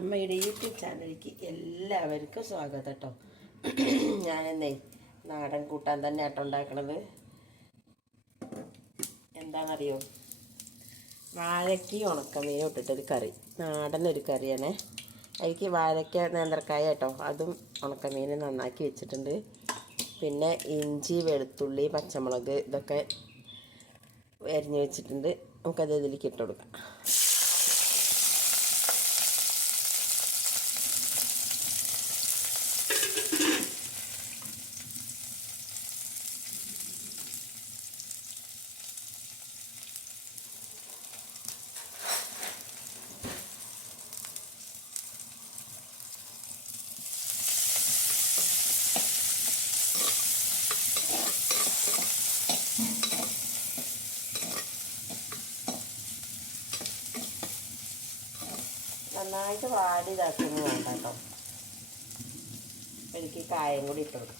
അമ്മയുടെ യൂട്യൂബ് ചാനലിലേക്ക് എല്ലാവർക്കും സ്വാഗതം കേട്ടോ ഞാനെന്നേ നാടൻ കൂട്ടാൻ തന്നെ ആട്ടോ ഉണ്ടാക്കണത്. എന്താണെന്നറിയോ വാഴയ്ക്ക് ഉണക്കമീൻ ഇട്ടിട്ടൊരു കറി. നാടൻ ഒരു കറിയാണേ. അതിലേക്ക് വാഴയ്ക്ക നേന്ത്രക്കായ കേട്ടോ അതും ഉണക്കമീൻ നന്നാക്കി വെച്ചിട്ടുണ്ട്. പിന്നെ ഇഞ്ചി വെളുത്തുള്ളി പച്ചമുളക് ഇതൊക്കെ എരിഞ്ഞ് വെച്ചിട്ടുണ്ട്. നമുക്കത് ഇതിലേക്ക് ഇട്ട് കൊടുക്കാം. നന്നായിട്ട് വാടി ഇതാക്കിയൊന്നും വേണ്ട കേട്ടോ എനിക്ക് കായം കൂടി ഇട്ട് കൊടുക്കും.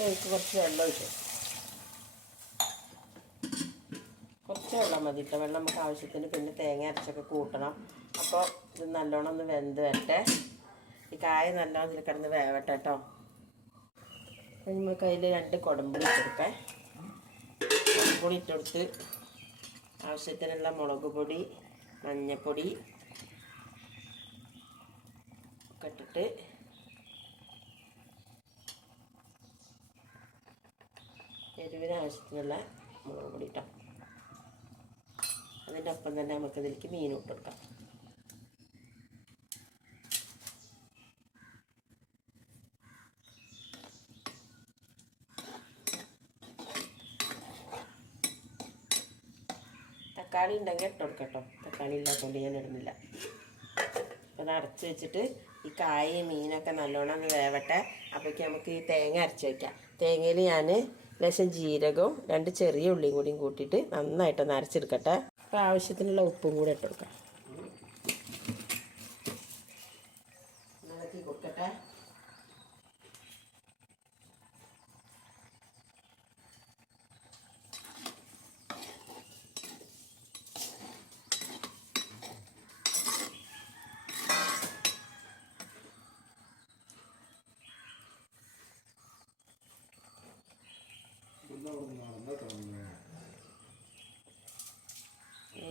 എനിക്ക് കുറച്ച് വെള്ളം ഒഴിച്ചു കുറച്ച് വെള്ളം മതി വെള്ളം നമുക്ക് ആവശ്യത്തിന് പിന്നെ തേങ്ങ അരച്ചൊക്കെ കൂട്ടണം. അപ്പോൾ ഇത് നല്ലോണം ഒന്ന് വെന്ത് വരട്ടെ. ഈ കായ നല്ലോണം ഇതിൽ കിടന്ന് വേവട്ടെ കേട്ടോ നമുക്ക് അതിൽ രണ്ട് കുടമ്പുളി ഇട്ടെടുക്കേ. കുടമ്പുളി ഇട്ടെടുത്ത് ആവശ്യത്തിനുള്ള മുളക് പൊടി മഞ്ഞപ്പൊടി ഒക്കെ ഇട്ടിട്ട് എരിവിന് ആവശ്യത്തിനുള്ള മുളക് പൊടി ഇട്ടോ അതിന്റെ ഒപ്പം തന്നെ നമുക്ക് ഇതിലേക്ക് മീൻ ഇട്ട് കൊടുക്കാം. തക്കാളി ഉണ്ടെങ്കിൽ ഇട്ട് കൊടുക്കട്ടോ തക്കാളി ഇല്ലാത്തതുകൊണ്ട് ഞാൻ ഇടുന്നില്ല. അപ്പോൾ അത് അടച്ച് വെച്ചിട്ട് ഈ കായയും മീനൊക്കെ നല്ലോണം ഒന്ന് വേവട്ടെ. അപ്പോഴേക്ക് നമുക്ക് ഈ തേങ്ങ അരച്ച് വയ്ക്കാം തേങ്ങയിൽ ഞാൻ ലേശം ജീരകവും രണ്ട് ചെറിയ ഉള്ളിയും കൂടിയും കൂട്ടിയിട്ട് നന്നായിട്ടൊന്ന് അരച്ചെടുക്കട്ടെ. അപ്പോൾ ആവശ്യത്തിനുള്ള ഉപ്പും കൂടെ ഇട്ട് കൊടുക്കാം. ഇളക്കി കൊടുക്കട്ടെ.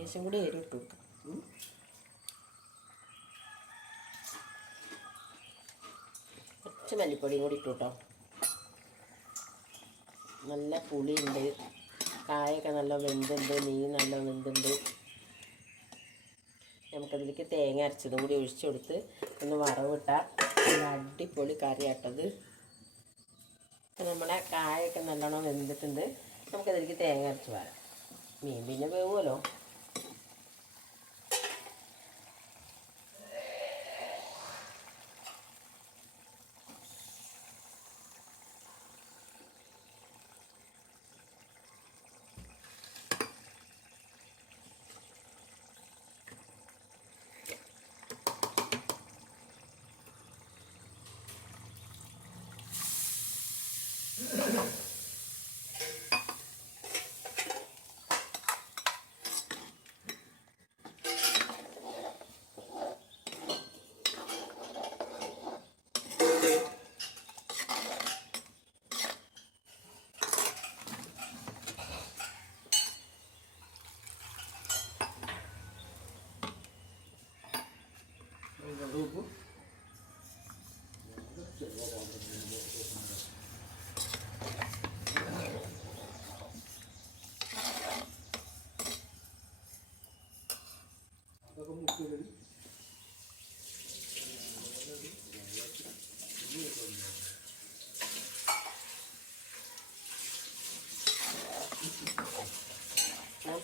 ലേശം കൂടി എരി ഇട്ട് കൊടുക്കാം. കുറച്ച് മല്ലിപ്പൊടിയും കൂടി ഇട്ടു കേട്ടോ നല്ല പുളിയുണ്ട്. കായൊക്കെ നല്ല വെന്തുണ്ട് മീൻ നല്ല വെന്തുണ്ട്. നമുക്കതിലേക്ക് തേങ്ങ അരച്ചതും കൂടി ഒഴിച്ചു കൊടുത്ത് ഒന്ന് വറവിട്ടാൽ നല്ല അടിപൊളി കറിയാട്ടത് നമ്മുടെ കായൊക്കെ നല്ലോണം വെന്തിട്ടുണ്ട്. നമുക്കതിലേക്ക് തേങ്ങ അരച്ച് വരാം മീൻ പിന്നെ വേവുമല്ലോ.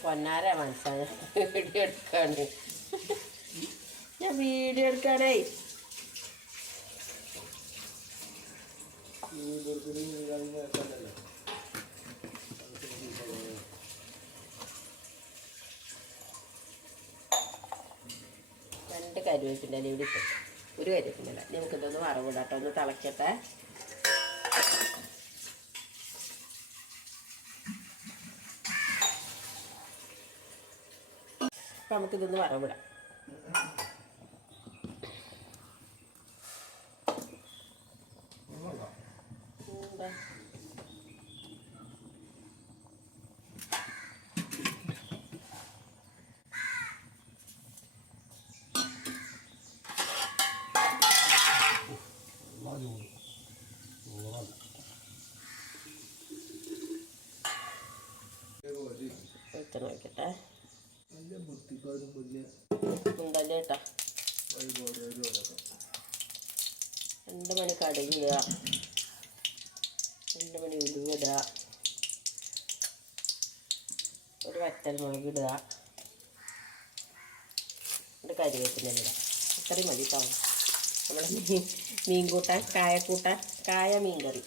പൊന്നാര മനസ്സാണ് വീഡിയോ എടുക്കാണ് ഞാൻ വീഡിയോ എടുക്കാനേ. രണ്ട് കരുവേപ്പിന്റെ ഇവിടെ ഒരു കരുവേപ്പിന്റെ നമുക്കിതൊന്ന് വറവിടാട്ടോ. ഒന്ന് തിളക്കട്ടെ. അപ്പം നമുക്കിതൊന്ന് വറവിടാം എന്താ ഉണ്ടല്ലേ കേട്ടോ രണ്ട് മണി കടയിടുക രണ്ട് മണി ഉലുവിടുക ഒരു വറ്റൽ മുളക് ഇടുക ഒരു ഇടുക. ഇത്രയും മതി കേട്ടോ നമ്മുടെ മീൻ മീൻ കൂട്ടാൻ കായ കൂട്ടാൻ കായ മീൻ കറി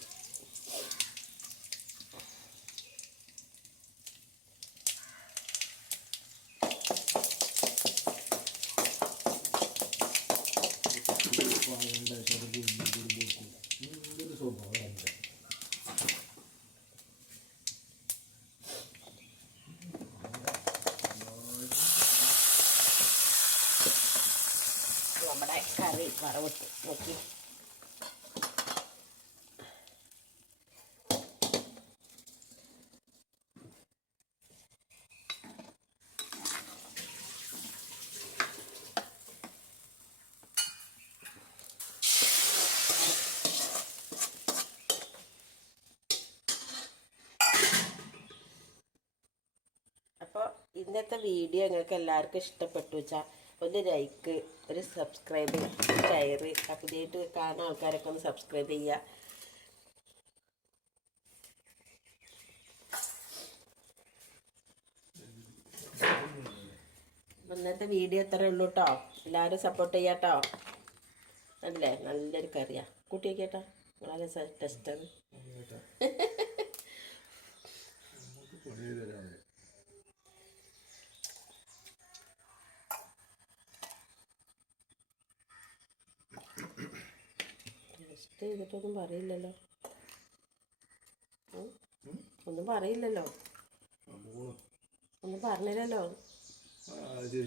നമ്മുടെ കറി വറവിട്ട് നോക്കി. അപ്പോൾ ഇന്നത്തെ വീഡിയോ നിങ്ങൾക്ക് എല്ലാവർക്കും ഇഷ്ടപ്പെട്ടു വെച്ചാൽ ഒരു ലൈക്ക് ഒരു സബ്സ്ക്രൈബ് ഷെയർ പുതിയതായിട്ട് കാണുന്ന ആൾക്കാരൊക്കെ ഒന്ന് സബ്സ്ക്രൈബ് ചെയ്യുക ഇന്നത്തെ വീഡിയോ ഇത്രയേ ഉള്ളൂ കേട്ടോ എല്ലാവരും സപ്പോർട്ട് ചെയ്യാട്ടോ അല്ലേ? നല്ലൊരു കറിയാ. കൂട്ടി വയ്ക്കട്ടോ വളരെ ടെസ്റ്റാണ് ടെസ്റ്റ് ചെയ്തിട്ടൊന്നും പറയില്ലല്ലോ? ഒന്നും പറയില്ലല്ലോ. ഒന്നും പറഞ്ഞില്ലല്ലോ.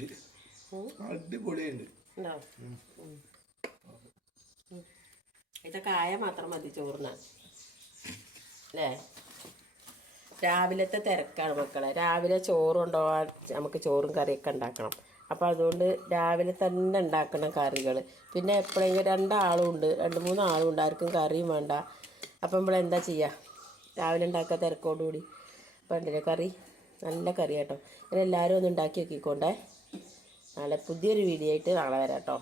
ഇതൊക്കെ ആയ അടിപൊളിയുണ്ട്. ഇത് കായ മാത്രം മതി ചോറിന്. അല്ലേ? രാവിലത്തെ തിരക്കാണ് മക്കളെ. രാവിലെ ചോറ് കൊണ്ടുപോകാൻ നമുക്ക് ചോറും കറിയൊക്കെ ഉണ്ടാക്കണം. അപ്പോൾ അതുകൊണ്ട് രാവിലെ തന്നെ ഉണ്ടാക്കണം കറികൾ പിന്നെ എപ്പോഴെങ്കിലും രണ്ടാളും ഉണ്ട് രണ്ട് മൂന്ന് ആളും ഉണ്ട് ആർക്കും കറിയും വേണ്ട. അപ്പം നമ്മളെന്താ ചെയ്യുക രാവിലെ ഉണ്ടാക്കുക തിരക്കോടുകൂടി അപ്പം കറി? നല്ല കറി കേട്ടോ ഇങ്ങനെ എല്ലാവരും ഒന്ന് ഉണ്ടാക്കി നോക്കിക്കോണ്ടേ. നാളെ പുതിയൊരു വീഡിയോ ആയിട്ട് നാളെ വരാം കേട്ടോ